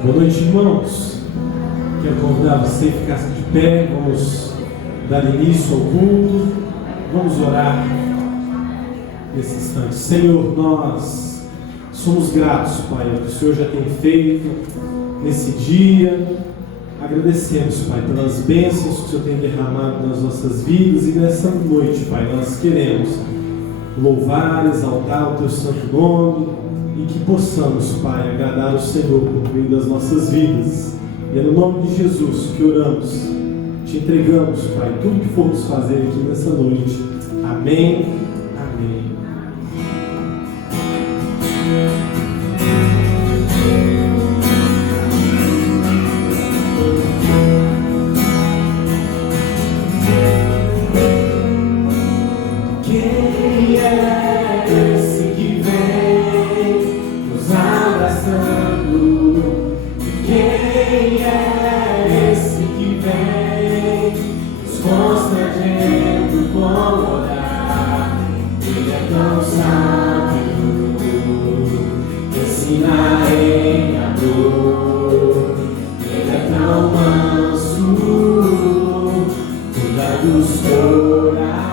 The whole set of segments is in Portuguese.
Boa noite, irmãos. Quero convidar você a ficar de pé. Vamos dar início ao culto. Vamos orar nesse instante. Senhor, nós somos gratos, Pai, ao que o Senhor já tem feito nesse dia. Agradecemos, Pai, pelas bênçãos que o Senhor tem derramado nas nossas vidas. E nessa noite, Pai, nós queremos louvar, exaltar o Teu santo nome e que possamos, Pai, agradar o Senhor por meio das nossas vidas. E é no nome de Jesus que oramos, te entregamos, Pai, tudo que formos fazer aqui nessa noite. Amém, amém. Nossos corações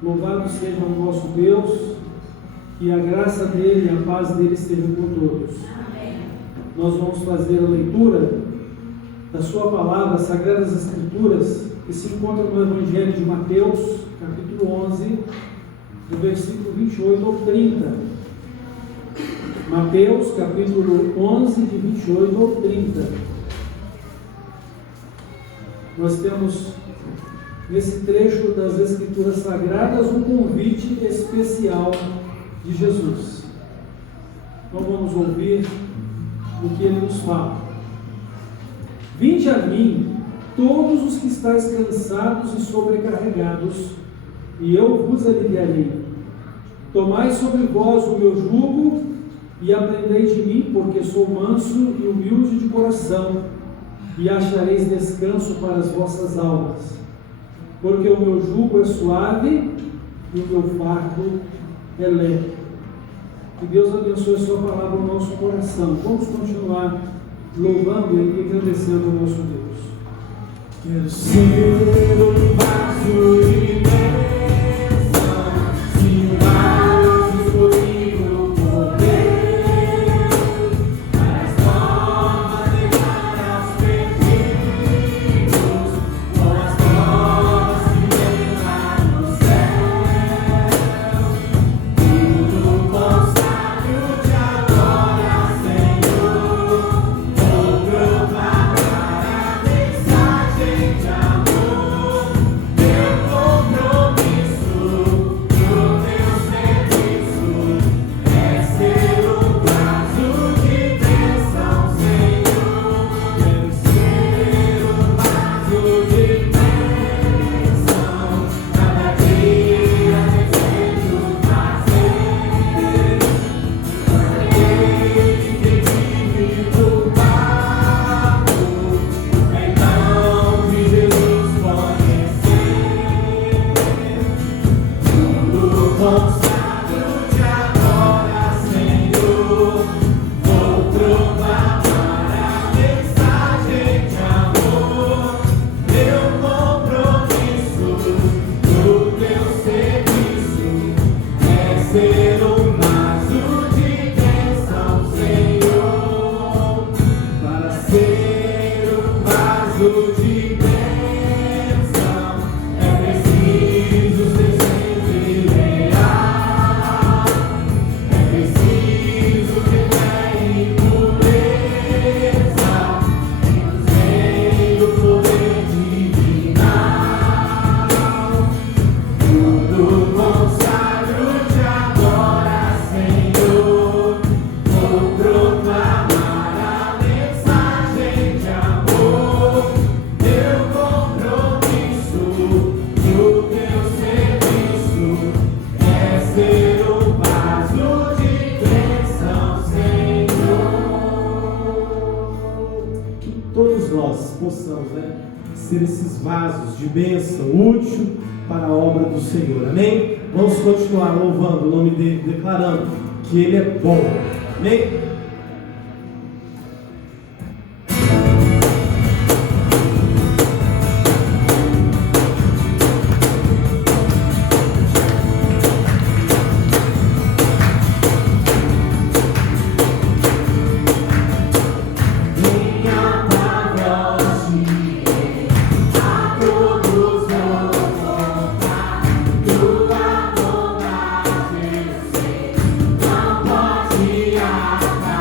Louvado seja o nosso Deus, que a graça dele e a paz dele estejam com todos. Amém. Nós vamos fazer a leitura da sua palavra, as Sagradas Escrituras, que se encontra no Evangelho de Mateus, capítulo 11, do versículo 28 ao 30. Mateus, capítulo 11, de 28 ao 30. Nós temos nesse trecho das Escrituras Sagradas um convite especial de Jesus. Então vamos ouvir o que ele nos fala. Vinde a mim, todos os que estáis cansados e sobrecarregados, e eu vos aliviarei. Tomai sobre vós o meu jugo e aprendei de mim, porque sou manso e humilde de coração, e achareis descanso para as vossas almas. Porque o meu jugo é suave e o meu fardo é leve. Que Deus abençoe a sua palavra no nosso coração. Vamos continuar louvando e engrandecendo o nosso Deus. Quero ser um vaso de bênção, se um vaso escolhido por Deus, para as novas levar aos perdidos, com as novas que vem lá no céu. Tudo consagrado de agora, Senhor, vou proclamar a mensagem de amor, meu compromisso pro teu serviço é ser um vaso de bênção, Senhor. Quero ser um vaso de bênção, cada dia desejo fazer aquele que vive no barco, então de Jesus conhecer. Tudo consagrado de agora, Senhor, vou proclamar a mensagem de amor, meu compromisso pro teu serviço é ser um vaso de bênção, Senhor. Para ser um vaso de bênção é preciso ser sempre leal, é preciso ter fé e pureza, que nos vem o poder divinal. Tudo consagro de agora, Senhor, vou proclamar a mensagem de amor, meu compromisso pro teu serviço é ser um vaso de bênção, Senhor. Que todos nós possamos, ser esses vasos de bênção útil para a obra do Senhor, amém? Vamos continuar louvando o nome dele, declarando que ele é bom, amém? Minha voz a todos vou contar, tua bondade eu sei, não pode acabar.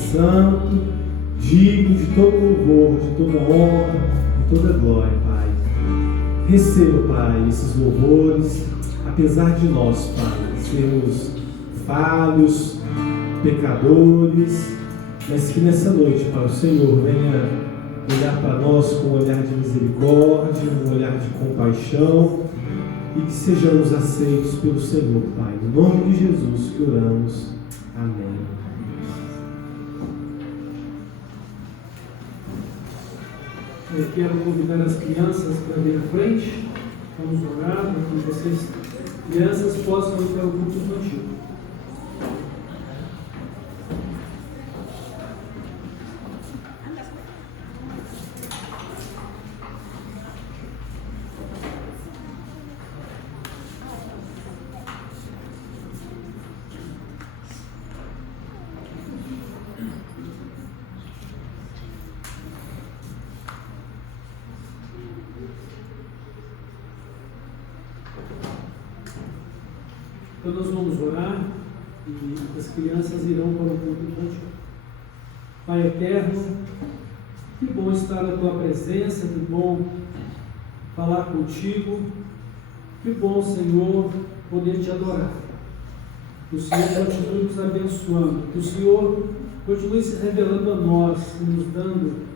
santo, digno de todo louvor, de toda honra, de toda glória, Pai. Receba, Pai, esses louvores, apesar de nós, Pai, sermos falhos, pecadores, mas que nessa noite, Pai, o Senhor venha olhar para nós com um olhar de misericórdia, um olhar de compaixão, e que sejamos aceitos pelo Senhor, Pai. No nome de Jesus que oramos. Amém. Eu quero convidar as crianças para vir à frente. Vamos orar para que vocês, crianças, possam ir para o culto infantil. Então nós vamos orar e as crianças irão para o culto infantil. Pai eterno, que bom estar na Tua presença, que bom falar contigo, que bom, Senhor, poder Te adorar. Que o Senhor continue nos abençoando, que o Senhor continue se revelando a nós e nos dando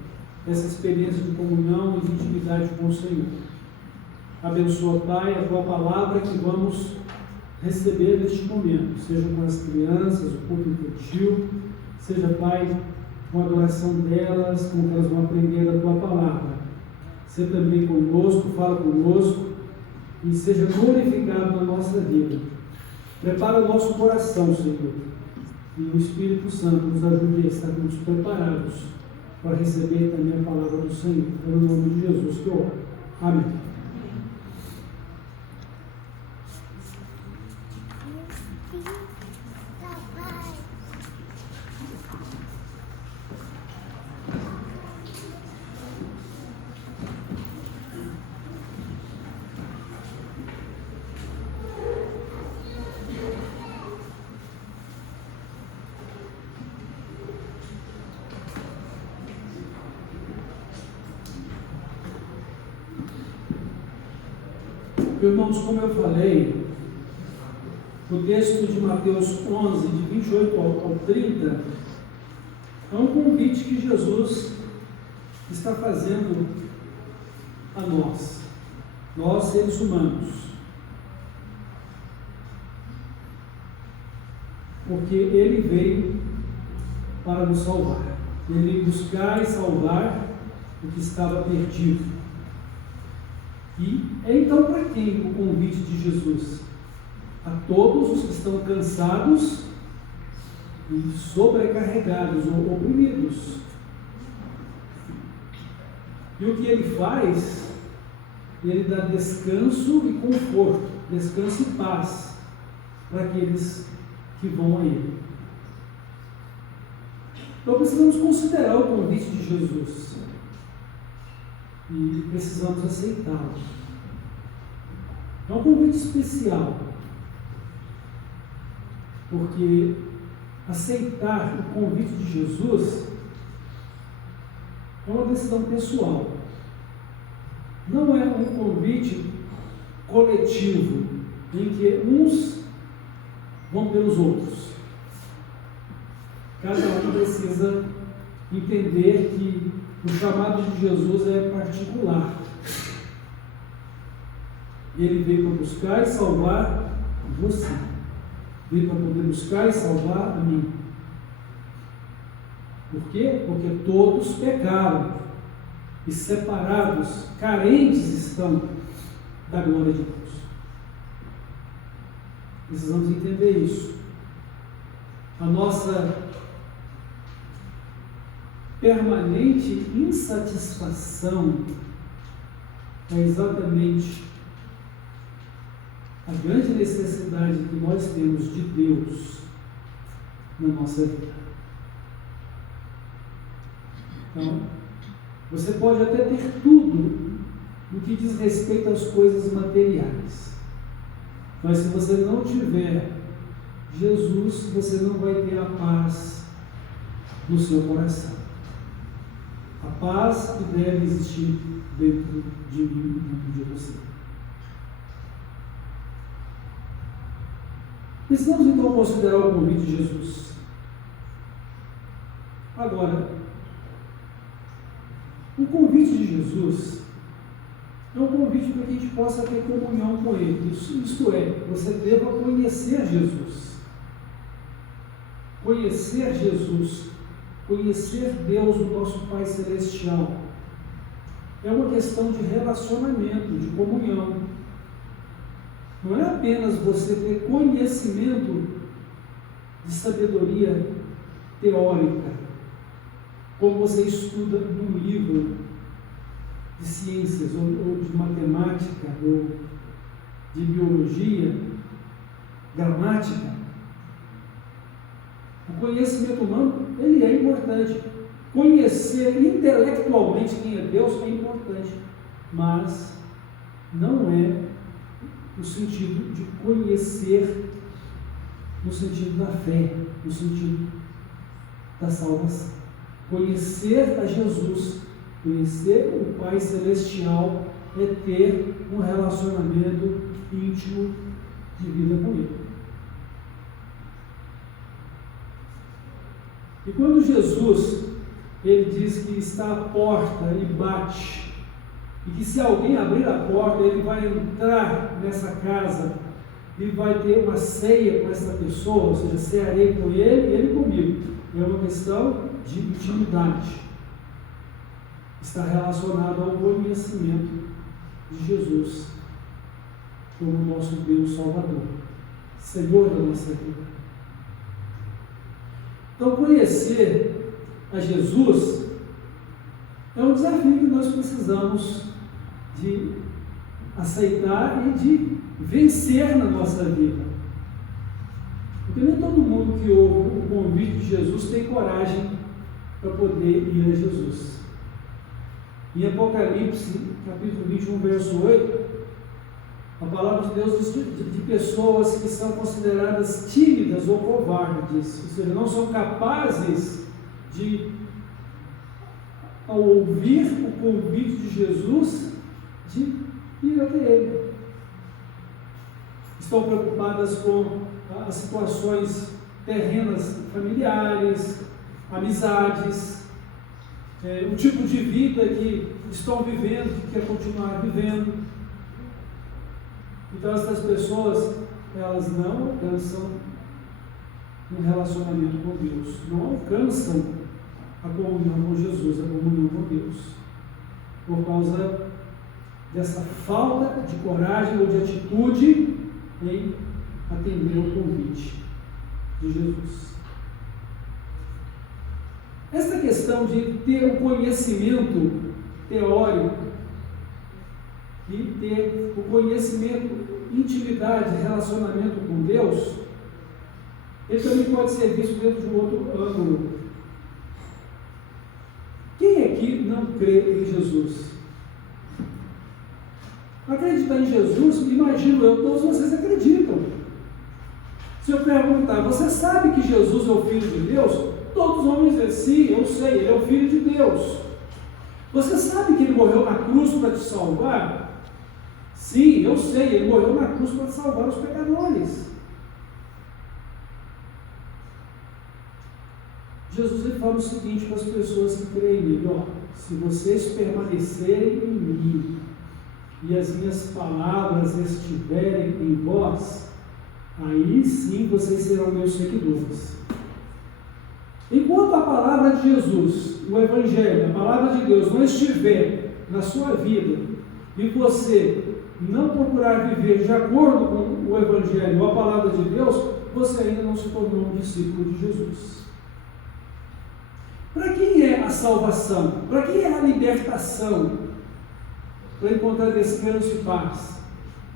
essa experiência de comunhão e de intimidade com o Senhor. Abençoa, Pai, a Tua palavra que vamos receber neste momento, seja com as crianças, o culto infantil, seja, Pai, com a adoração delas, com o que elas vão aprender da Tua palavra. Seja também conosco, fala conosco e seja glorificado na nossa vida. Prepara o nosso coração, Senhor, e o Espírito Santo nos ajude a estarmos preparados para receber também a palavra do Senhor. No nome de Jesus que eu oro. Amém. Irmãos, como eu falei, o texto de Mateus 11, de 28 ao 30, é um convite que Jesus está fazendo a nós seres humanos. Porque Ele veio para nos salvar. Ele veio buscar e salvar o que estava perdido. E é então para quem o convite de Jesus? A todos os que estão cansados e sobrecarregados ou oprimidos. E o que Ele faz? Ele dá descanso e conforto, descanso e paz para aqueles que vão a Ele. Então precisamos considerar o convite de Jesus e precisamos aceitá-lo. É um convite especial, porque aceitar o convite de Jesus é uma decisão pessoal. Não é um convite coletivo, em que uns vão pelos outros. Cada um precisa entender que o chamado de Jesus é particular. Ele veio para buscar e salvar você. Veio para poder buscar e salvar a mim. Por quê? Porque todos pecaram e separados, carentes estão da glória de Deus. Precisamos entender isso. A nossa permanente insatisfação é exatamente a grande necessidade que nós temos de Deus na nossa vida. Então, você pode até ter tudo no que diz respeito às coisas materiais, mas se você não tiver Jesus, você não vai ter a paz no seu coração. A paz que deve existir dentro de mim e dentro de você. Precisamos então considerar o convite de Jesus. Agora, o convite de Jesus é um convite para que a gente possa ter comunhão com Ele. Isto é, você deva conhecer Jesus. Conhecer Jesus, conhecer Deus, o nosso Pai Celestial, é uma questão de relacionamento, de comunhão. Não é apenas você ter conhecimento de sabedoria teórica, como você estuda num livro de ciências, ou de matemática, ou de biologia, gramática. O conhecimento humano, ele é importante. Conhecer intelectualmente quem é Deus é importante, mas não é no sentido de conhecer no sentido da fé, no sentido da salvação. Conhecer a Jesus, conhecer o Pai Celestial é ter um relacionamento íntimo de vida com Ele. E quando Jesus, ele diz que está à porta e bate, e que se alguém abrir a porta, ele vai entrar nessa casa e vai ter uma ceia com essa pessoa, ou seja, cearei com ele e ele comigo. É uma questão de intimidade. Está relacionado ao conhecimento de Jesus como nosso Deus Salvador, Senhor da nossa vida. Então, conhecer a Jesus é um desafio que nós precisamos de aceitar e de vencer na nossa vida. Porque nem todo mundo que ouve o convite de Jesus tem coragem para poder ir a Jesus. Em Apocalipse, capítulo 21, verso 8, a palavra de Deus diz de pessoas que são consideradas tímidas ou covardes, ou seja, não são capazes de, ao ouvir o convite de Jesus, de ir até Ele. Estão preocupadas com as situações terrenas, familiares, amizades, o tipo de vida que estão vivendo, que quer continuar vivendo. Então essas pessoas, elas não alcançam um relacionamento com Deus, não alcançam a comunhão com Jesus, a comunhão com Deus, por causa dessa falta de coragem ou de atitude em atender o convite de Jesus. Essa questão de ter um conhecimento teórico e ter o conhecimento, intimidade, relacionamento com Deus, ele também pode ser visto dentro de um outro ângulo. Quem aqui não crê em Jesus? Acreditar em Jesus, imagino eu, todos vocês acreditam. Se eu perguntar, você sabe que Jesus é o Filho de Deus? Todos vão dizer, sim, eu sei, ele é o Filho de Deus. Você sabe que ele morreu na cruz para te salvar? Sim, eu sei, ele morreu na cruz para salvar os pecadores. Jesus ele fala o seguinte para as pessoas que creem nele: ó, se vocês permanecerem em mim e as minhas palavras estiverem em vós, aí sim vocês serão meus seguidores. Enquanto a palavra de Jesus, o Evangelho, a palavra de Deus não estiver na sua vida e você não procurar viver de acordo com o Evangelho ou a palavra de Deus, você ainda não se tornou um discípulo de Jesus. Para quem é a salvação? Para quem é a libertação? Para encontrar descanso e paz?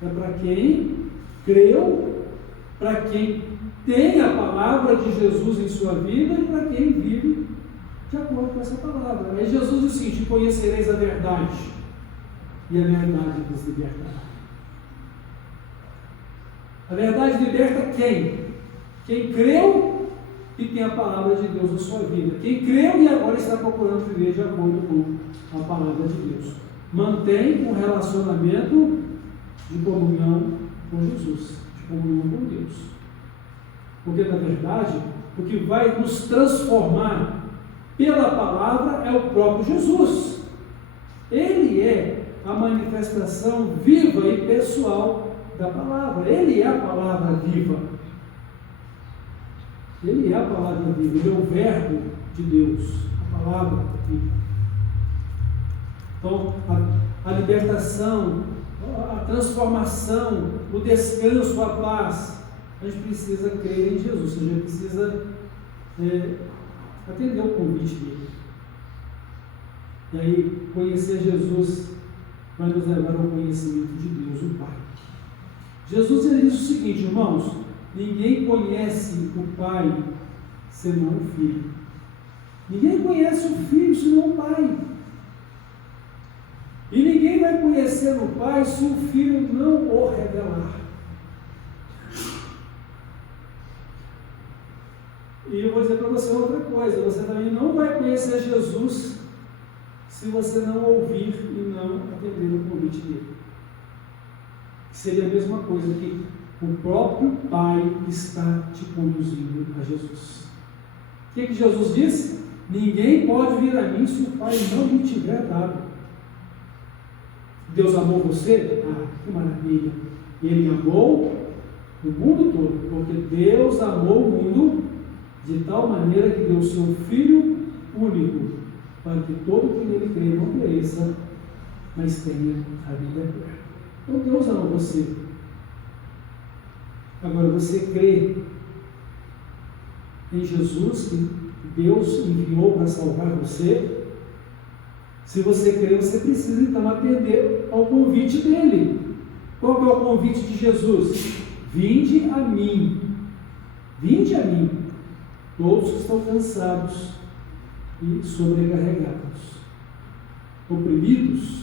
É para quem creu, para quem tem a palavra de Jesus em sua vida e para quem vive de acordo com essa palavra. Aí Jesus diz o seguinte: conhecereis a verdade, e a verdade vos libertará. A verdade liberta quem? Quem creu que tem a palavra de Deus na sua vida. Quem creu e agora está procurando viver de acordo com a palavra de Deus. Mantém um relacionamento de comunhão com Jesus, de comunhão com Deus. Porque, na verdade, o que vai nos transformar pela palavra é o próprio Jesus. Ele é a manifestação viva e pessoal da palavra. Ele é a palavra viva. Ele é a palavra viva. Ele é o verbo de Deus. A palavra viva. Então, a libertação, a transformação, o descanso, a paz, a gente precisa crer em Jesus. A gente precisa atender o convite dele. E aí, conhecer Jesus vai nos levar ao conhecimento de Deus, o Pai. Jesus ele diz o seguinte, irmãos: ninguém conhece o Pai senão o Filho. Ninguém conhece o Filho senão o Pai. E ninguém vai conhecer o Pai se o Filho não o revelar. E eu vou dizer para você outra coisa: você também não vai conhecer Jesus se você não ouvir e não atender o convite dele. Seria a mesma coisa que o próprio Pai está te conduzindo a Jesus. O que Jesus disse? Ninguém pode vir a mim se o Pai não me tiver dado. Deus amou você? Ah, que maravilha! Ele amou o mundo todo, porque Deus amou o mundo de tal maneira que deu o seu Filho único, para que todo que nele crê não pereça, mas tenha a vida eterna. Então Deus ama você. Agora, você crê em Jesus, que Deus enviou para salvar você? Se você crê, você precisa então atender ao convite dele. Qual é o convite de Jesus? Vinde a mim. Vinde a mim, todos que estão cansados e sobrecarregados, oprimidos.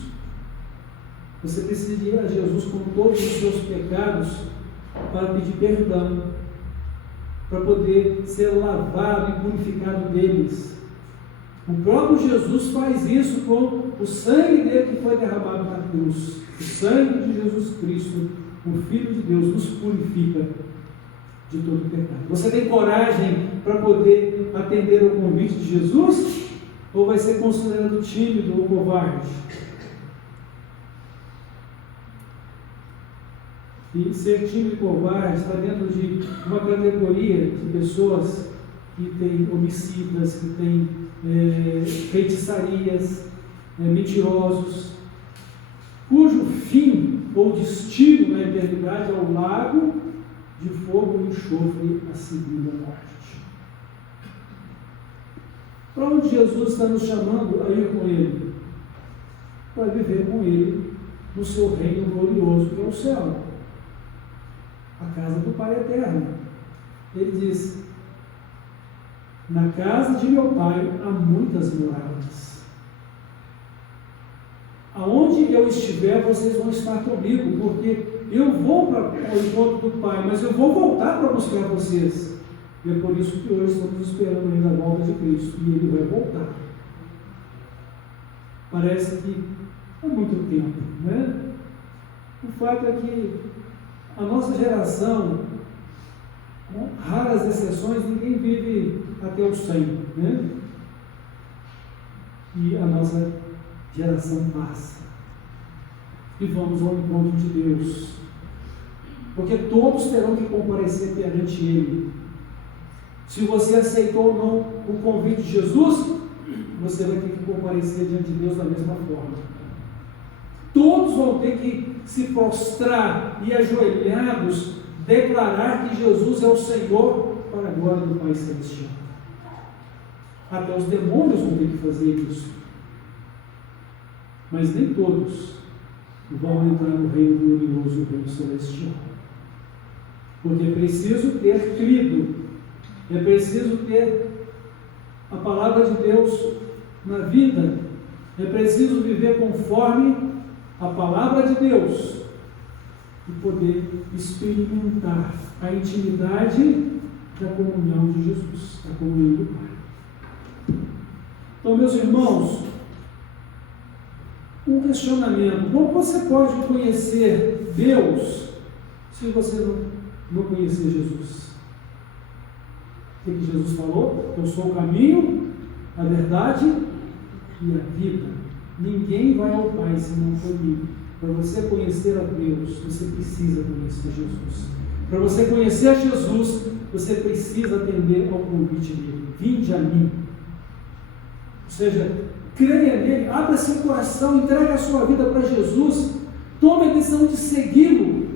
Você precisa ir a Jesus com todos os seus pecados para pedir perdão, para poder ser lavado e purificado deles. O próprio Jesus faz isso com o sangue dele que foi derramado na cruz. O sangue de Jesus Cristo, o Filho de Deus, nos purifica de todo pecado. Você tem coragem para poder atender ao convite de Jesus? Ou vai ser considerado tímido ou covarde? E ser tímido e covarde está dentro de uma categoria de pessoas que têm homicidas, que têm feitiçarias, mentirosos, cujo fim ou destino na eternidade é o lago de fogo e enxofre, a segunda morte. Para onde Jesus está nos chamando a ir com Ele? Para viver com Ele no seu reino glorioso, que é o céu, a casa do Pai eterno. Ele diz: na casa de meu Pai há muitas moradas. Aonde eu estiver, vocês vão estar comigo, porque eu vou para o encontro do Pai, mas eu vou voltar para buscar vocês. E é por isso que hoje estamos esperando ainda a volta de Cristo, e Ele vai voltar. Parece que é muito tempo, né? O fato é que a nossa geração, com raras exceções, ninguém vive até os 100, né? E a nossa geração passa. E vamos ao encontro de Deus. Porque todos terão que comparecer perante Ele. Se você aceitou ou não o convite de Jesus, você vai ter que comparecer diante de Deus da mesma forma. Todos vão ter que se prostrar e ajoelhados, declarar que Jesus é o Senhor para a glória do Pai Celestial. Até os demônios vão ter que fazer isso. Mas nem todos vão entrar no reino glorioso, o reino celestial. Porque é preciso ter crido, é preciso ter a palavra de Deus na vida, é preciso viver conforme a palavra de Deus e poder experimentar a intimidade da comunhão de Jesus, da comunhão do Pai. Então, meus irmãos, um questionamento: como você pode conhecer Deus se você não conhecer Jesus? O que Jesus falou? Eu sou o caminho, a verdade e a vida. Ninguém vai ao Pai senão por mim. Para você conhecer a Deus, você precisa conhecer Jesus. Para você conhecer Jesus, você precisa atender ao convite dele: vinde a mim. Ou seja, creia nele, abra seu coração, entregue a sua vida para Jesus, tome a decisão de segui-lo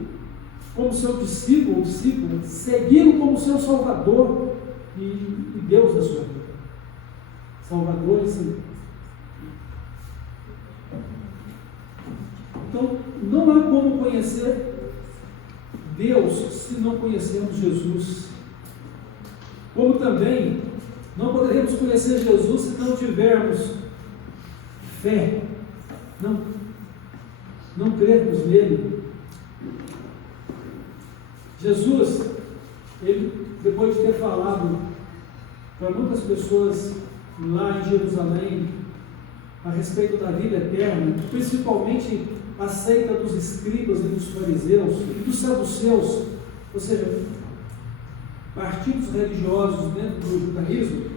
como seu discípulo ou discípula, segui-lo como seu Salvador e Deus da sua vida. Salvador e Senhor. Então, não há como conhecer Deus se não conhecermos Jesus. Como também não poderemos conhecer Jesus se não tivermos fé, não crermos nele. Jesus, ele, depois de ter falado para muitas pessoas lá em Jerusalém a respeito da vida eterna, principalmente a seita dos escribas e dos fariseus e dos saduceus, ou seja, partidos religiosos dentro do judaísmo,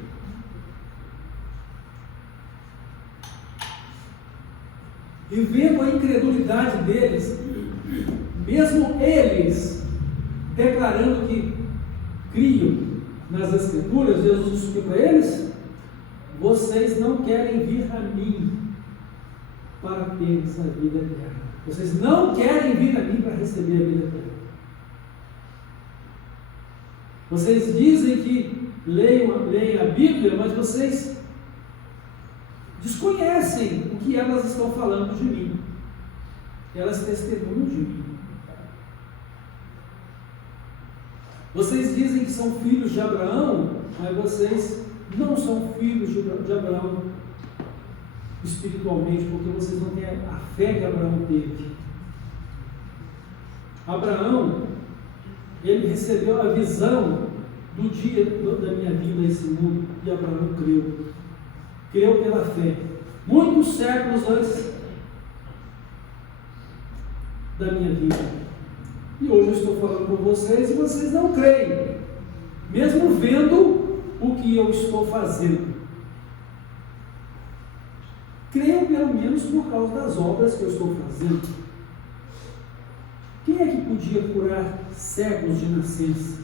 e vendo a incredulidade deles, mesmo eles declarando que criam nas Escrituras, Jesus disse para eles: vocês não querem vir a mim para ter essa vida eterna. Vocês não querem vir a mim para receber a vida eterna. Vocês dizem que leem a Bíblia, mas vocês desconhecem o que elas estão falando de mim. Elas testemunham de mim. Vocês dizem que são filhos de Abraão, mas vocês não são filhos de Abraão espiritualmente, porque vocês não têm a fé que Abraão teve. Abraão, ele recebeu a visão do dia da minha vinda a esse mundo, e Abraão creu pela fé, muitos séculos antes da minha vida. E hoje eu estou falando com vocês e vocês não creem, mesmo vendo o que eu estou fazendo. Creiam pelo menos por causa das obras que eu estou fazendo. Quem é que podia curar cegos de nascença?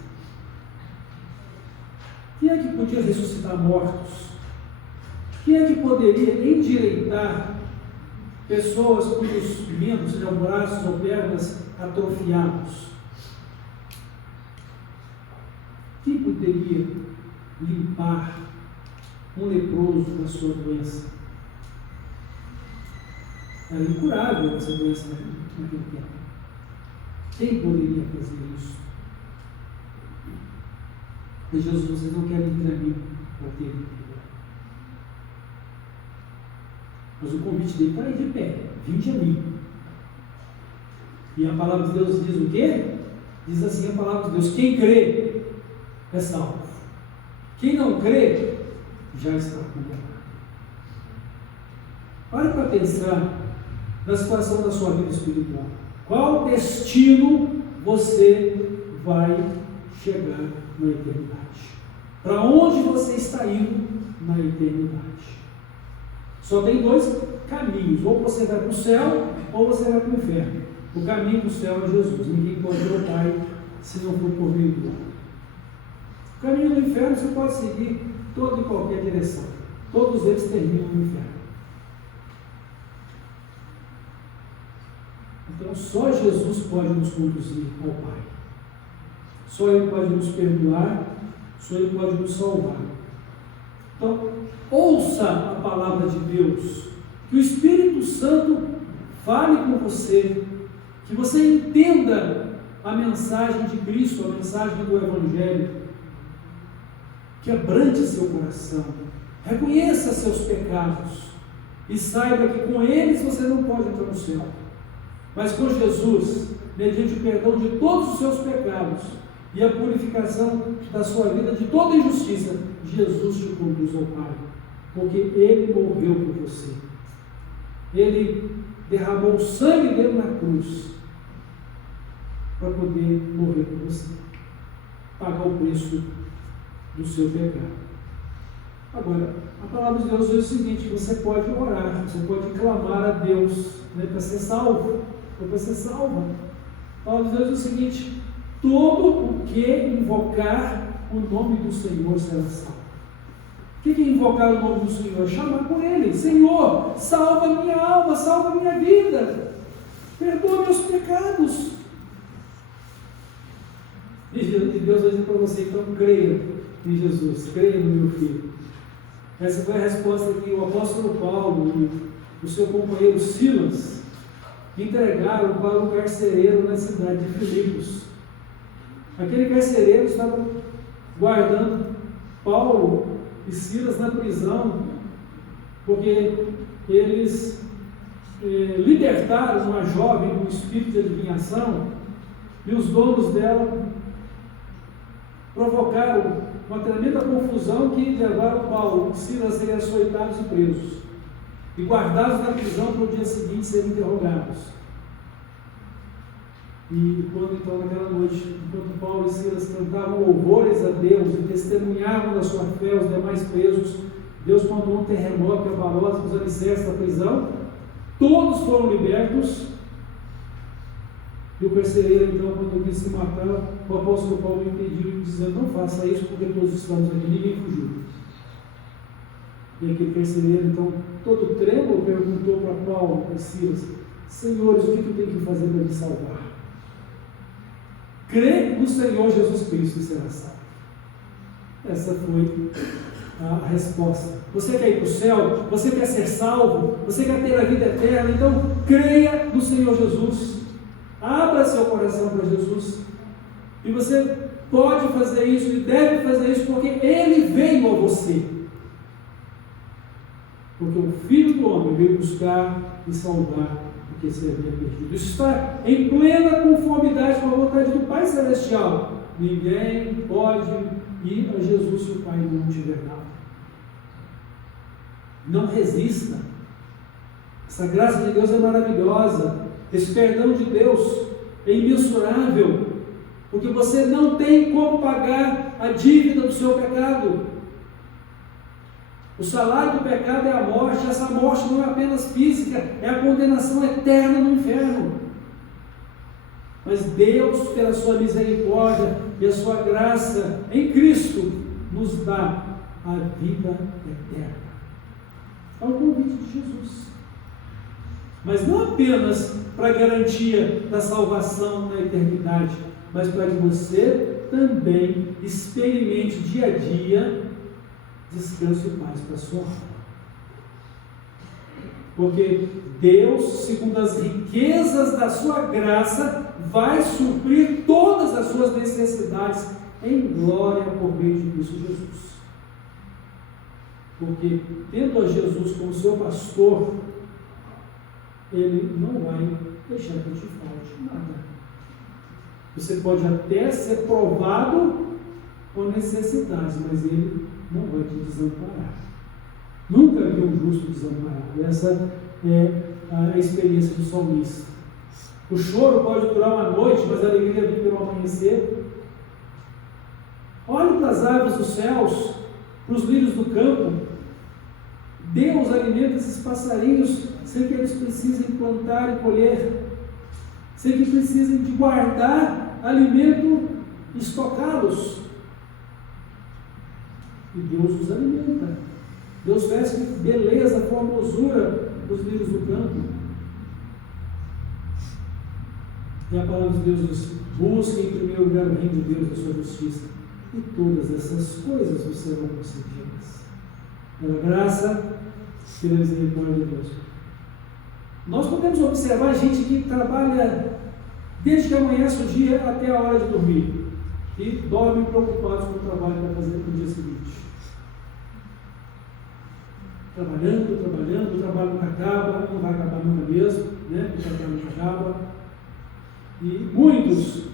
Quem é que podia ressuscitar mortos? Quem é que poderia endireitar pessoas cujos membros, sejam braços ou pernas, atrofiados? Quem poderia limpar um leproso da sua doença? Era incurável essa doença naquele tempo. Quem poderia fazer isso? E Jesus, vocês não querem vir a mim para ter vida. Mas o convite dele está aí de pé: vinde a mim. E a palavra de Deus diz o quê? Diz assim a palavra de Deus: quem crê é salvo. Quem não crê já está condenado. Pare para pensar na situação da sua vida espiritual. Qual destino você vai chegar na eternidade? Para onde você está indo na eternidade? Só tem dois caminhos: ou você vai para o céu, ou você vai para o inferno. O caminho para o céu é Jesus. Ninguém pode ir ao Pai se não for por meio dele. O caminho do inferno você pode seguir toda e qualquer direção. Todos eles terminam no inferno. Então só Jesus pode nos conduzir ao Pai. Só Ele pode nos perdoar, só Ele pode nos salvar. Então, ouça a palavra de Deus, que o Espírito Santo fale com você, que você entenda a mensagem de Cristo, a mensagem do Evangelho, que abrande seu coração, reconheça seus pecados e saiba que com eles você não pode entrar no céu. Mas com Jesus, mediante o perdão de todos os seus pecados, e a purificação da sua vida de toda injustiça, Jesus te conduz ao Pai, porque Ele morreu por você. Ele derramou o sangue dele na cruz para poder morrer por você, pagar o preço do seu pecado. Agora, a palavra de Deus diz o seguinte: você pode orar, você pode clamar a Deus, né, para ser salvo, ou para ser salva. A palavra de Deus diz o seguinte: todo o que invocar o nome do Senhor será salvo. O que é invocar o nome do Senhor? Chamar por Ele: Senhor, salva minha alma, salva minha vida, perdoa meus pecados. E Deus vai dizer para você: então creia em Jesus, creia no meu Filho. Essa foi a resposta que o apóstolo Paulo e o seu companheiro Silas entregaram para o carcereiro na cidade de Filipos. Aquele carcereiro estava guardando Paulo e Silas na prisão, porque eles libertaram uma jovem com espírito de adivinhação, e os donos dela provocaram uma tremenda confusão que levaram Paulo e Silas a serem açoitados e presos, e guardados na prisão para o dia seguinte serem interrogados. E quando então naquela noite, enquanto Paulo e Silas cantavam louvores a Deus e testemunhavam da sua fé aos demais presos, Deus mandou um terremoto que abalou os alicerces da prisão, todos foram libertos. E o carcereiro, então, quando quis se matar, o apóstolo Paulo impediu, dizendo: não faça isso, porque todos estamos aqui, ninguém fugiu. E aquele carcereiro, então, todo trêmulo, perguntou para Paulo e Silas: Senhores, o que eu tenho que fazer para me salvar? Crê no Senhor Jesus Cristo e será salvo. Essa foi a resposta. Você quer ir para o céu? Você quer ser salvo? Você quer ter a vida eterna? Então, creia no Senhor Jesus. Abra seu coração para Jesus. E você pode fazer isso e deve fazer isso porque Ele veio a você. Porque o Filho do Homem veio buscar e salvar o que se havia perdido. Isso está em plena conformidade com a vontade do Pai Celestial. Ninguém pode ir a Jesus se o Pai não tiver nada. Não resista. Essa graça de Deus é maravilhosa. Esse perdão de Deus é imensurável, porque você não tem como pagar a dívida do seu pecado. O salário do pecado é a morte. Essa morte não é apenas física, é a condenação eterna no inferno. Mas Deus, pela sua misericórdia e a sua graça em Cristo, nos dá a vida eterna. É o convite de Jesus. Mas não apenas para a garantia da salvação na eternidade, mas para que você também experimente dia a dia descanso e paz para a sua alma. Porque Deus, segundo as riquezas da sua graça, vai suprir todas as suas necessidades em glória por meio de Cristo Jesus. Porque tendo a Jesus como seu pastor, Ele não vai deixar que te falte nada. Você pode até ser provado com necessidades, mas Ele não vai te desamparar. Nunca vi um justo desamparado. Essa é a experiência do salmista. O choro pode durar uma noite, mas a alegria vem pelo amanhecer. Olhe para as aves dos céus, para os lírios do campo. Deus alimenta esses passarinhos sem que eles precisem plantar e colher, sem que precisem de guardar alimento e estocá-los. E Deus os alimenta. Deus veste beleza, formosura os lírios do campo. E a palavra de Deus diz: busquem em primeiro lugar o reino de Deus e a sua justiça, e todas essas coisas vos serão concedidas. Pela graça, pela misericórdia de Deus. Nós podemos observar gente que trabalha desde que amanhece o dia até a hora de dormir e dorme preocupados com o trabalho que vai fazer no dia seguinte. Trabalhando, o trabalho nunca acaba, não vai acabar nunca mesmo, né? O trabalho nunca acaba. E muitos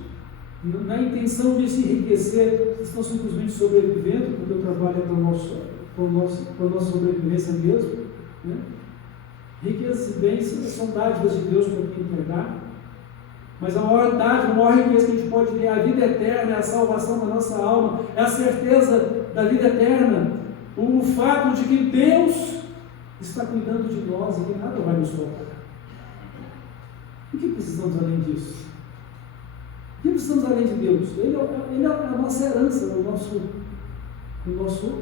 na intenção de se enriquecer, estão simplesmente sobrevivendo, porque o trabalho é para a nossa sobrevivência mesmo, né? Riquezas e bens são dádivas de Deus para quem entregar, mas a maior dádiva, a maior riqueza que a gente pode ter é a vida eterna, é a salvação da nossa alma, é a certeza da vida eterna, o fato de que Deus está cuidando de nós e que nada vai nos faltar. O que precisamos além disso? O que precisamos além de Deus? Ele é a nossa herança, o nosso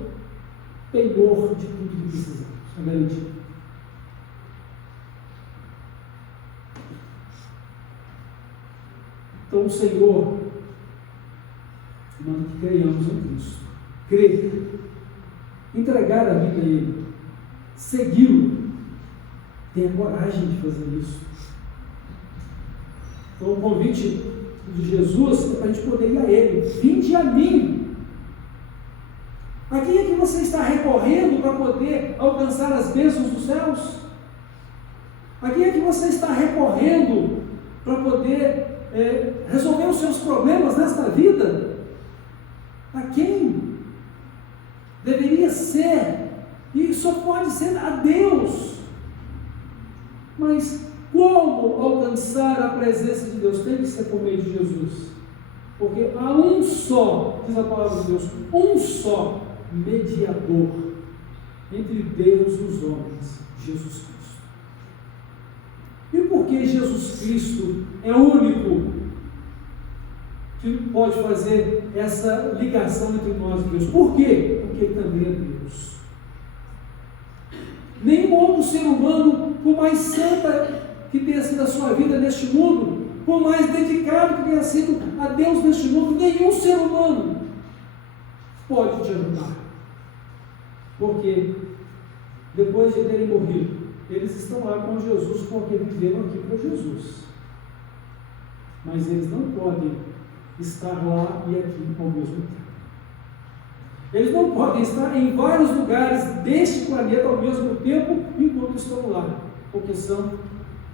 penhor de tudo que precisamos, a garantia. Então o Senhor manda que creiamos em Cristo. Crer, entregar a vida a Ele, segui-lo, tenha coragem de fazer isso. Então o convite de Jesus é para a gente poder ir a Ele. Vinde a mim. A quem é que você está recorrendo para poder alcançar as bênçãos dos céus? A quem é que você está recorrendo para poder resolver os seus problemas nesta vida? A quem? Deveria ser, e só pode ser a Deus. Mas como alcançar a presença de Deus? Tem que ser por meio de Jesus, porque há um só, diz a palavra de Deus, um só mediador entre Deus e os homens, Jesus Cristo. E por que Jesus Cristo é o único que pode fazer essa ligação entre nós e Deus? Por quê? Porque Ele também é Deus. Nenhum outro ser humano, por mais santa que tenha sido a sua vida neste mundo, por mais dedicado que tenha sido a Deus neste mundo, nenhum ser humano pode te ajudar. Porque depois de terem morrido, eles estão lá com Jesus, porque viveram aqui com Jesus. Mas eles não podem estar lá e aqui ao mesmo tempo. Eles não podem estar em vários lugares deste planeta ao mesmo tempo enquanto estão lá, porque são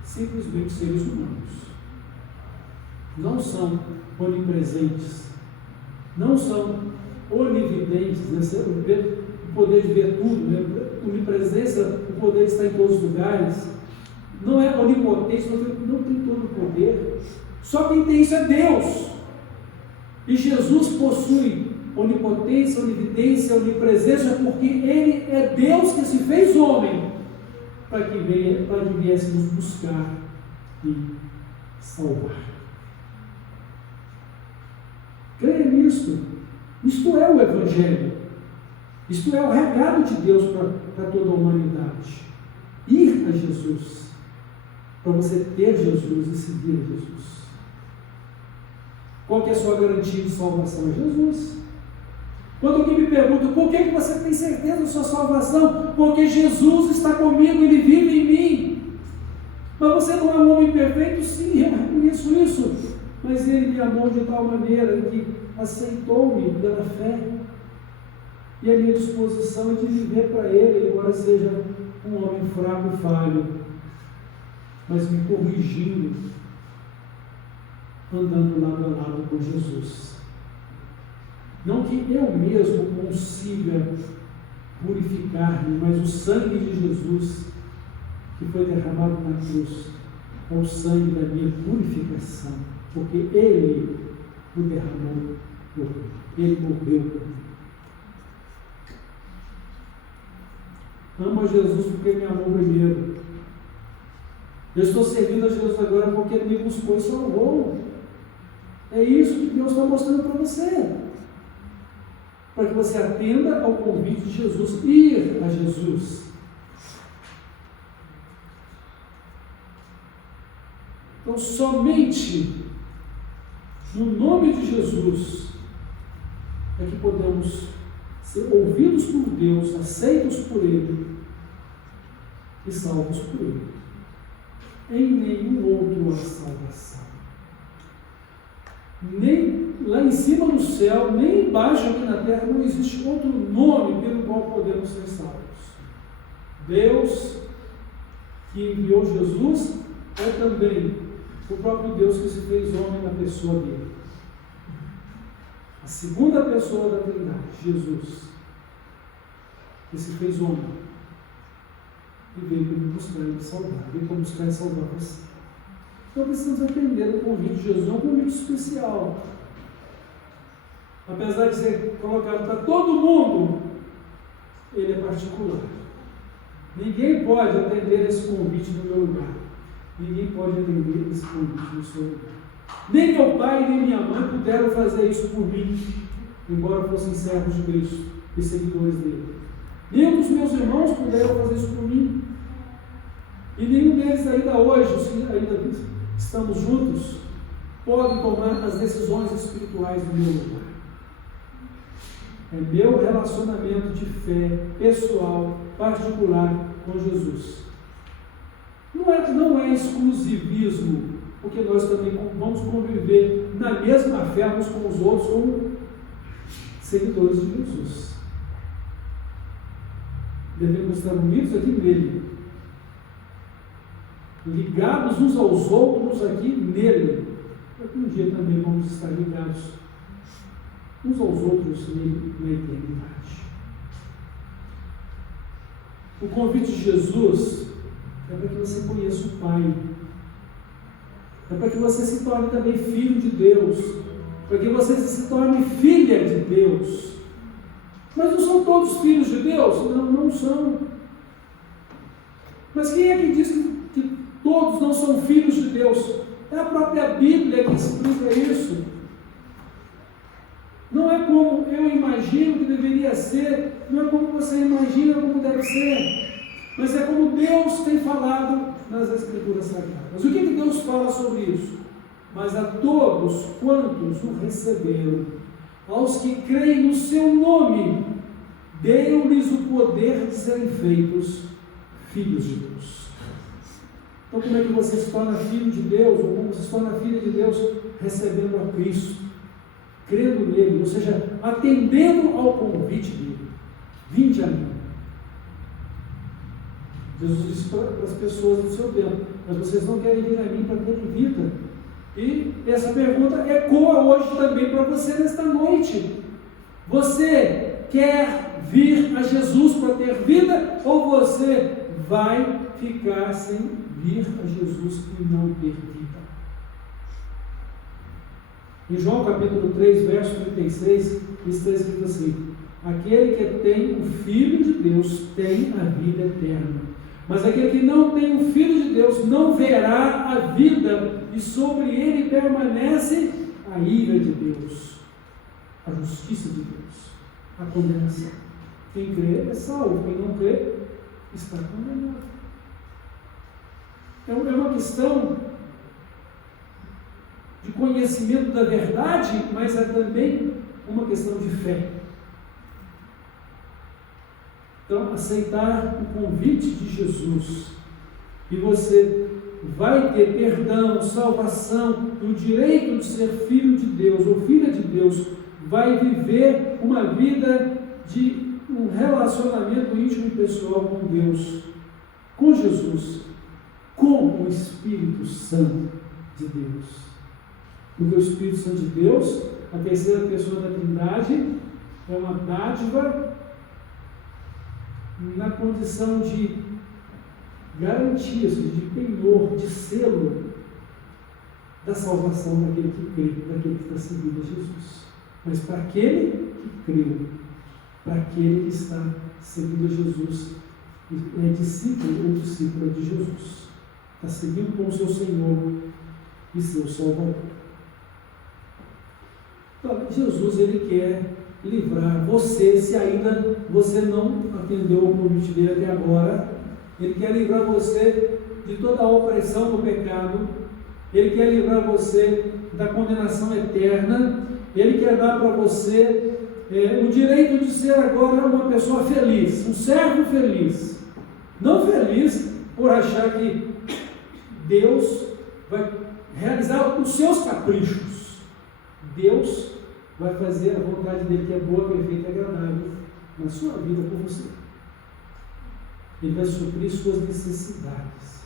simplesmente seres humanos. Não são onipresentes, não são onividentes, né? O poder de ver tudo, né? Onipresença, o poder de estar em todos os lugares. Não é onipotente, não tem todo o poder. Só quem tem isso é Deus. E Jesus possui onipotência, onividência, onipresença, porque Ele é Deus que se fez homem para que viesse nos buscar e salvar. Creia nisso. Isto é o Evangelho. Isto é o regalo de Deus para toda a humanidade. Ir a Jesus, para você ter Jesus e seguir a Jesus. Qual que é a sua garantia de salvação? É Jesus. Quando alguém me pergunta, por que você tem certeza da sua salvação? Porque Jesus está comigo, Ele vive em mim. Mas você não é um homem perfeito? Sim, eu reconheço isso. Mas Ele me amou de tal maneira que aceitou-me pela fé. E a minha disposição é de viver para Ele, embora seja um homem fraco e falho, mas me corrigindo, andando lado a lado com Jesus. Não que eu mesmo consiga purificar-me, mas o sangue de Jesus que foi derramado na cruz é o sangue da minha purificação, porque Ele o derramou por mim, Ele morreu por mim. Amo a Jesus porque Ele me amou primeiro. Eu estou servindo a Jesus agora porque Ele me buscou e salvou. É isso que Deus está mostrando para você. Para que você atenda ao convite de Jesus, ir a Jesus. Então, somente no nome de Jesus é que podemos ser ouvidos por Deus, aceitos por Ele e salvos por Ele. Em nenhum outro há salvação. Nem lá em cima no céu, nem embaixo aqui na terra, não existe outro nome pelo qual podemos ser salvos. Deus que enviou Jesus é também o próprio Deus que se fez homem na pessoa dele. segunda pessoa da Trindade, Jesus, que se fez homem e veio para me buscar e me salvar, veio para buscar e salvar você. Então precisamos entender o convite de Jesus, é um convite especial. Apesar de ser colocado para todo mundo, ele é particular. Ninguém pode atender esse convite no meu lugar. Ninguém pode atender esse convite no seu lugar. Nem meu pai nem minha mãe puderam fazer isso por mim, embora fossem servos de Cristo e seguidores dele. Nenhum dos meus irmãos puderam fazer isso por mim. E nenhum deles ainda hoje, se ainda estamos juntos, pode tomar as decisões espirituais do meu lugar. É meu relacionamento de fé pessoal, particular com Jesus. Não é exclusivismo, porque nós também vamos conviver na mesma fé uns com os outros como seguidores de Jesus. Devemos estar unidos aqui nele, ligados uns aos outros aqui nele, para que um dia também vamos estar ligados uns aos outros na eternidade. O convite de Jesus é para que você conheça o Pai, é para que você se torne também filho de Deus, para que você se torne filha de Deus. Mas não são todos filhos de Deus? Não são. Mas quem é que diz que todos não são filhos de Deus? É a própria Bíblia que explica isso. Não é como eu imagino que deveria ser, não é como você imagina como deve ser, mas é como Deus tem falado nas Escrituras Sagradas. O que Deus fala sobre isso? Mas a todos quantos o receberam, aos que creem no seu nome, deu-lhes o poder de serem feitos filhos de Deus. Então, como é que você se torna filho de Deus, ou como se torna filha de Deus? Recebendo a Cristo, crendo nele, ou seja, atendendo ao convite dele. Vinde a mim. Jesus disse para as pessoas do seu tempo: mas vocês não querem vir a mim para terem vida? E essa pergunta ecoa hoje também para você nesta noite. Você quer vir a Jesus para ter vida, ou você vai ficar sem vir a Jesus e não ter vida? Em João capítulo 3, verso 36, está escrito assim: aquele que tem o Filho de Deus tem a vida eterna, mas aquele que não tem o Filho de Deus não verá a vida, e sobre ele permanece a ira de Deus, a justiça de Deus, a condenação. Quem crê é salvo, quem não crê está condenado. Então é uma questão de conhecimento da verdade, mas é também uma questão de fé. Então, aceitar o convite de Jesus, e você vai ter perdão, salvação, o direito de ser filho de Deus ou filha de Deus, vai viver uma vida de um relacionamento íntimo e pessoal com Deus, com Jesus, com o Espírito Santo de Deus. Porque o Espírito Santo de Deus, a terceira pessoa da Trindade, é uma dádiva na condição de garantia, de penhor, de selo da salvação daquele que crê, daquele que está seguindo a Jesus. Mas para aquele que creu, para aquele que está seguindo a Jesus, é discípulo ou discípula de Jesus, está seguindo com o seu Senhor e seu Salvador. Então, Jesus, ele quer livrar você, se ainda você não atendeu ao convite dele até agora. Ele quer livrar você de toda a opressão do pecado, ele quer livrar você da condenação eterna, ele quer dar para você o direito de ser agora uma pessoa feliz, um servo feliz. Não feliz por achar que Deus vai realizar os seus caprichos. Deus vai fazer a vontade dele, que é boa, perfeita e agradável, na sua vida por você. Ele vai suprir suas necessidades.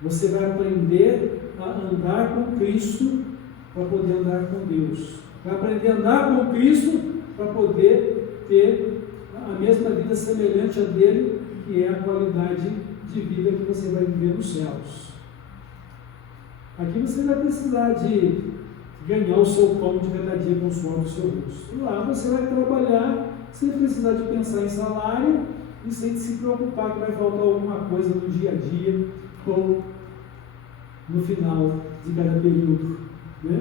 Você vai aprender a andar com Cristo para poder andar com Deus. vai aprender a andar com Cristo para poder ter a mesma vida semelhante a dele, que é a qualidade de vida que você vai viver nos céus. Aqui você vai precisar de ganhar o seu pão de cada dia com o suor do seu rosto. Lá você vai trabalhar sem precisar de pensar em salário e sem se preocupar que vai faltar alguma coisa no dia a dia ou no final de cada período, né?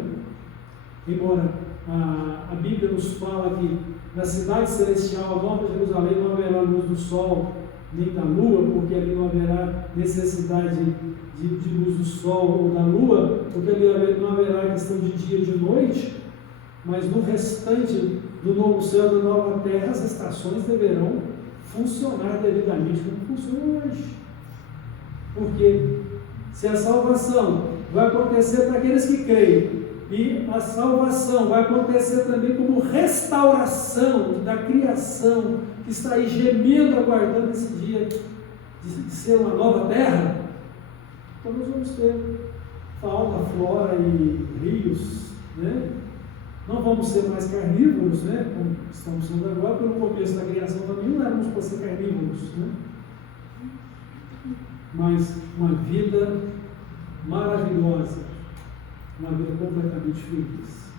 Embora a Bíblia nos fala que na cidade celestial, a Nova Jerusalém, não haverá luz do sol nem da lua, porque ali não haverá necessidade de luz do sol ou da lua, porque ali não haverá questão de dia e de noite, mas no restante do novo céu e da nova terra, as estações deverão funcionar devidamente como funcionam hoje. Porque se a salvação vai acontecer para aqueles que creem, e a salvação vai acontecer também como restauração da criação que está aí gemendo, aguardando esse dia de ser uma nova terra, então nós vamos ter fauna, flora e rios, né? Não vamos ser mais carnívoros, né? Como estamos sendo agora, pelo começo da criação também não éramos para ser carnívoros, né? Mas uma vida maravilhosa, uma vida completamente feliz.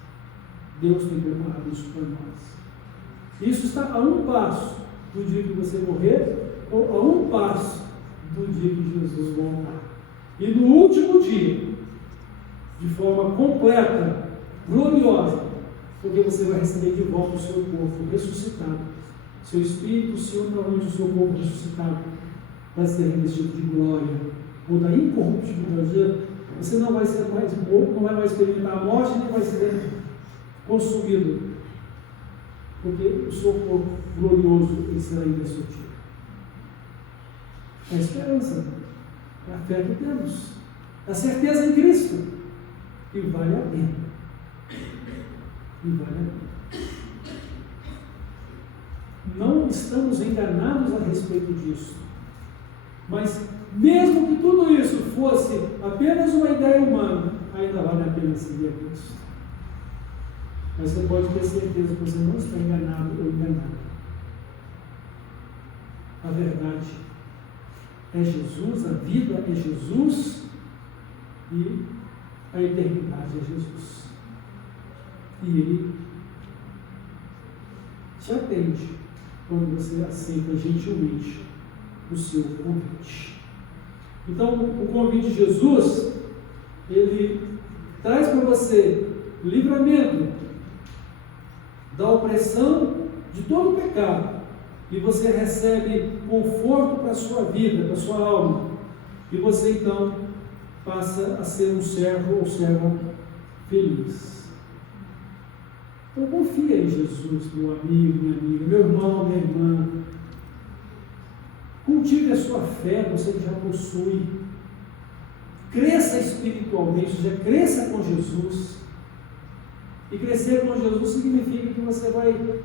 Deus tem preparado isso para nós. Isso está a um passo do dia que você morrer, ou a um passo do dia que Jesus voltar. E no último dia, de forma completa, gloriosa, porque você vai receber de volta o seu corpo ressuscitado. Seu espírito se une novamente ao seu corpo ressuscitado, vai ser revestido de glória, ou da incorruptibilidade. Você não vai ser mais morto, não vai mais experimentar a morte, nem vai ser consumido, porque o seu corpo glorioso ele será indestrutível. É a esperança, é a fé que temos, a certeza em Cristo, e vale a pena. E vale a pena. Não estamos enganados a respeito disso, mas mesmo que tudo isso fosse apenas uma ideia humana, ainda vale a pena seguir a Cristo. Mas você pode ter certeza que você não está enganado ou enganado. A verdade é Jesus, a vida é Jesus e a eternidade é Jesus. E Ele te atende quando você aceita gentilmente o seu convite. Então, o convite de Jesus, ele traz para você livramento da opressão de todo o pecado, e você recebe conforto para a sua vida, para a sua alma, e você então passa a ser um servo ou serva feliz. Então confia em Jesus, meu amigo, minha amiga, meu irmão, minha irmã. Cultive a sua fé, você que já possui. Cresça espiritualmente, ou seja, cresça com Jesus. E crescer com Jesus significa que você vai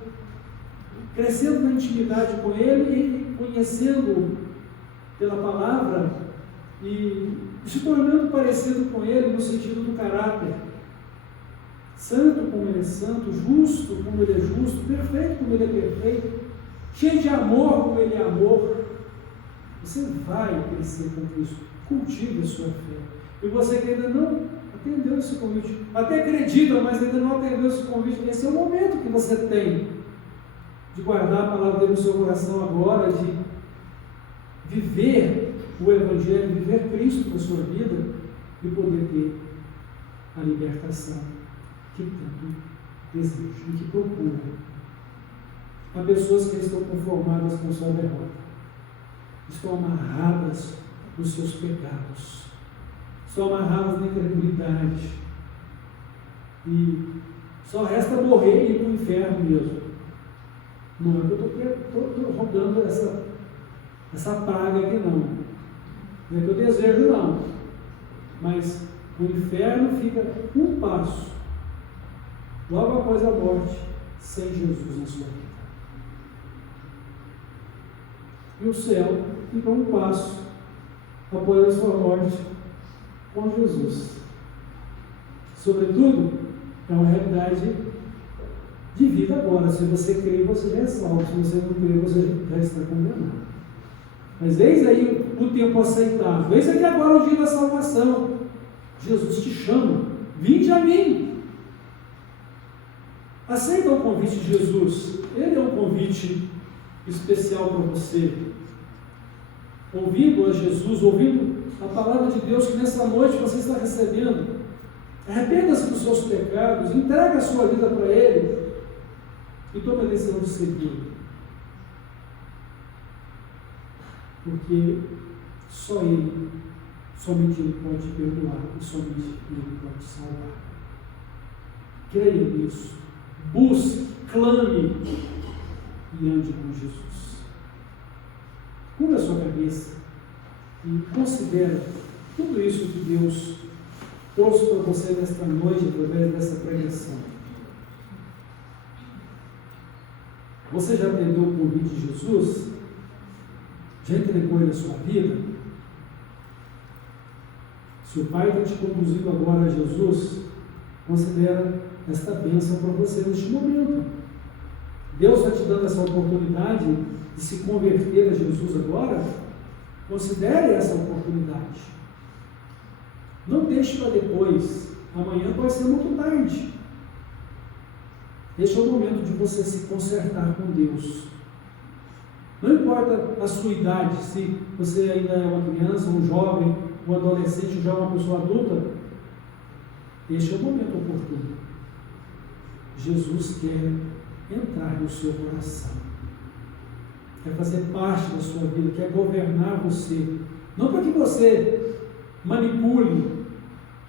crescendo na intimidade com Ele e conhecendo pela palavra e se tornando parecido com Ele no sentido do caráter. Santo como Ele é santo, justo como Ele é justo, perfeito como Ele é perfeito, cheio de amor como Ele é amor. Você vai crescer com Cristo. Cultive a sua fé. E você que ainda não atendeu esse convite, até acredita, mas ainda não atendeu esse convite, esse é o momento que você tem de guardar a palavra dele no seu coração agora, de viver o Evangelho, viver Cristo na sua vida e poder ter a libertação que tanto deseja e que procura. Há pessoas que estão conformadas com sua derrota, estão amarradas nos seus pecados, estão amarradas na incredulidade e só resta morrer e ir para o inferno mesmo. Não é que eu estou rodando essa praga aqui, não. Não é que eu desejo, não. Mas o inferno fica um passo, logo após a morte, sem Jesus na sua vida. E o céu fica um passo após a sua morte com Jesus. Sobretudo, é uma realidade de vida agora. Se você crê, você já é salvo. Se você não crê, você já está condenado. Mas eis aí o tempo aceitável. Eis aqui agora o dia da salvação. Jesus te chama. Vinde a mim. Aceita o convite de Jesus. Ele é um convite especial para você. Ouvindo a Jesus, ouvindo a palavra de Deus que nessa noite você está recebendo. Arrependa-se dos seus pecados, entregue a sua vida para Ele e tome a decisão de seguir. Porque só Ele, somente Ele pode te perdoar e somente Ele pode te salvar. Creia nisso. Busque, clame e ande com Jesus. Cubra a sua cabeça e considere tudo isso que Deus trouxe para você nesta noite, através dessa pregação. Você já atendeu o convite de Jesus? Já entregou Ele a sua vida? Se o Pai está te conduzindo agora a Jesus, considera esta bênção para você neste momento. Deus está te dando essa oportunidade de se converter a Jesus agora. Considere essa oportunidade. Não deixe para depois. Amanhã pode ser muito tarde. Este é o momento de você se consertar com Deus. Não importa a sua idade, se você ainda é uma criança, um jovem, um adolescente, já uma pessoa adulta, este é o momento oportuno. Jesus quer entrar no seu coração, quer fazer parte da sua vida, quer governar você, não para que você manipule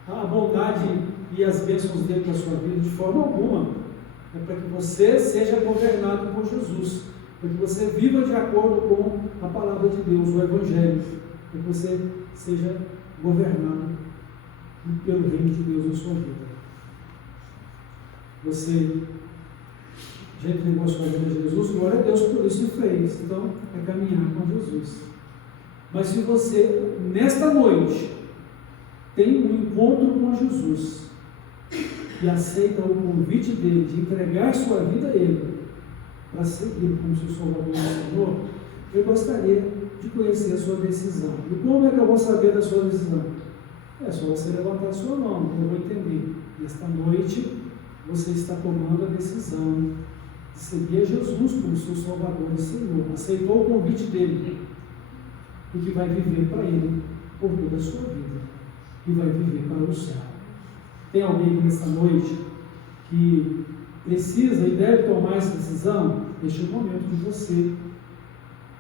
a bondade e as bênçãos dele para a sua vida, de forma alguma, é para que você seja governado por Jesus, para que você viva de acordo com a palavra de Deus, o Evangelho, para que você seja governado pelo reino de Deus na sua vida. Você já entregou a sua vida a Jesus, glória a Deus por isso e fez. Então, é caminhar com Jesus. Mas se você, nesta noite, tem um encontro com Jesus e aceita o convite dele de entregar sua vida a ele, para seguir como seu Salvador e Senhor, eu gostaria de conhecer a sua decisão. E como é que eu vou saber da sua decisão? É só você levantar a sua mão, eu vou entender. Nesta noite, você está tomando a decisão de seguir a Jesus como seu Salvador e Senhor. Aceitou o convite dele e que vai viver para ele por toda a sua vida. E vai viver para o céu. Tem alguém nesta noite que precisa e deve tomar essa decisão? Este é o momento de você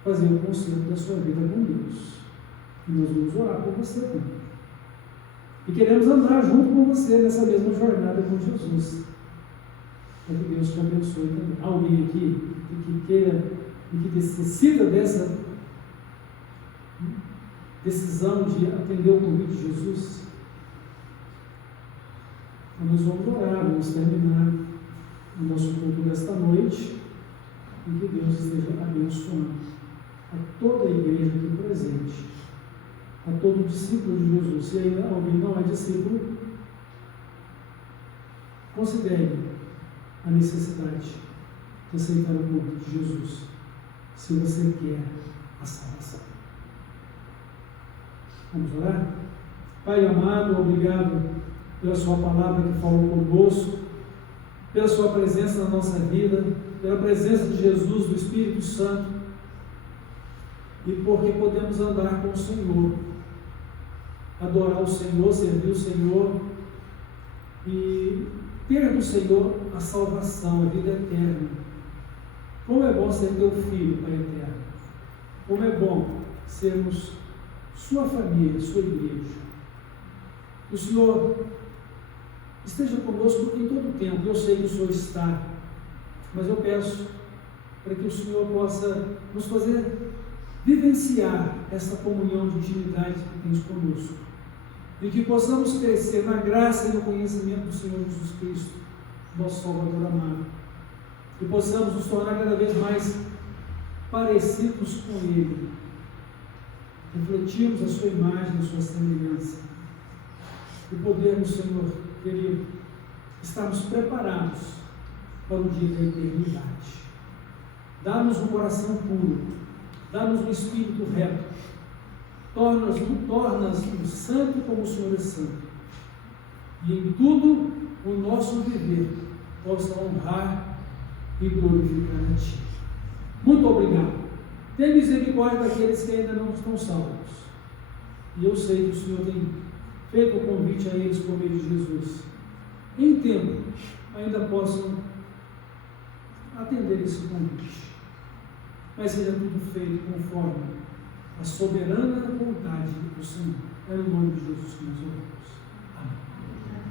fazer o conserto da sua vida com Deus. E nós vamos orar por você também. E queremos andar junto com você nessa mesma jornada com Jesus. Para que Deus te abençoe também. Alguém aqui que queira e que necessita dessa decisão de atender o convite de Jesus? Então nós vamos orar, vamos terminar o nosso culto desta noite e que Deus esteja abençoando a toda a igreja aqui presente, a todo discípulo de Jesus. Se ainda alguém não é discípulo, considere a necessidade de aceitar o convite de Jesus, se você quer a salvação. Vamos orar? Pai amado, obrigado pela sua palavra que falou conosco, pela sua presença na nossa vida, pela presença de Jesus, do Espírito Santo, e porque podemos andar com o Senhor, adorar o Senhor, servir o Senhor e ter do Senhor a salvação, a vida eterna. Como é bom ser teu filho, Pai eterno. Como é bom sermos sua família, sua igreja. O Senhor esteja conosco em todo o tempo. Eu sei que o Senhor está, mas eu peço para que o Senhor possa nos fazer vivenciar essa comunhão de intimidade que tens conosco, e que possamos crescer na graça e no conhecimento do Senhor Jesus Cristo, nosso Salvador amado, e possamos nos tornar cada vez mais parecidos com Ele, refletirmos a sua imagem, a sua semelhança, e podermos, Senhor querido, estarmos preparados para o dia da eternidade. Dá-nos um coração puro, dá-nos um espírito reto, tornas-nos santo como o Senhor é santo, e em tudo o nosso viver possa honrar e glorificar a Ti. Muito obrigado. Tenha misericórdia daqueles que ainda não estão salvos. E eu sei que o Senhor tem feito o convite a eles por meio de Jesus. Em tempo, ainda possam atender esse convite. Mas seja tudo feito conforme a soberana vontade do Senhor. É no nome de Jesus que nós oramos.